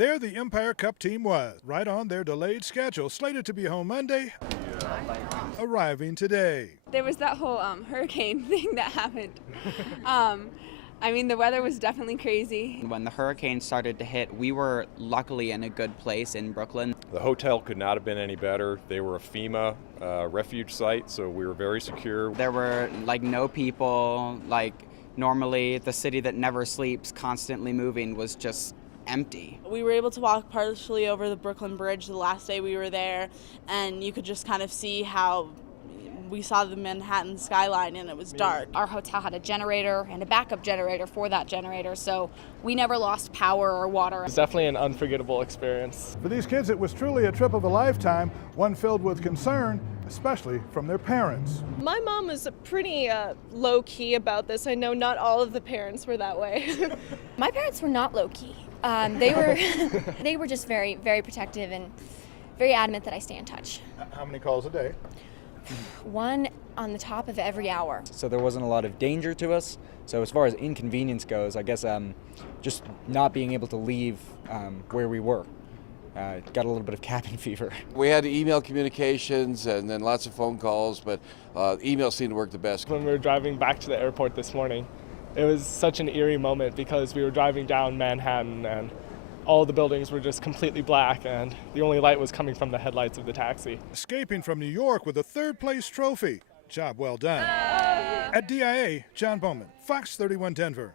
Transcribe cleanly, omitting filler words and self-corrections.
There the Empire Cup team was, right on their delayed schedule, slated to be home Monday, arriving today. There was that whole hurricane thing that happened. I mean, the weather was definitely crazy. When the hurricane started to hit, we were luckily in a good place in Brooklyn. The hotel could not have been any better. They were a FEMA refuge site, so we were very secure. There were no people. Normally the city that never sleeps, constantly moving, was just empty. We were able to walk partially over the Brooklyn Bridge the last day we were there, and you could just kind of see how we saw the Manhattan skyline, and it was dark. Our hotel had a generator and a backup generator for that generator, so we never lost power or water. It's definitely an unforgettable experience. For these kids, it was truly a trip of a lifetime, one filled with concern, especially from their parents. My mom was pretty low-key about this. I know not all of the parents were that way. My parents were not low-key. They were just very, very protective and very adamant that I stay in touch. How many calls a day? One on the top of every hour. So there wasn't a lot of danger to us. So as far as inconvenience goes, I guess just not being able to leave where we were. Got a little bit of cabin fever. We had email communications and then lots of phone calls, but email seemed to work the best. When we were driving back to the airport this morning, it was such an eerie moment because we were driving down Manhattan and all the buildings were just completely black and the only light was coming from the headlights of the taxi. Escaping from New York with a third-place trophy. Job well done. At DIA, John Bowman, Fox 31 Denver.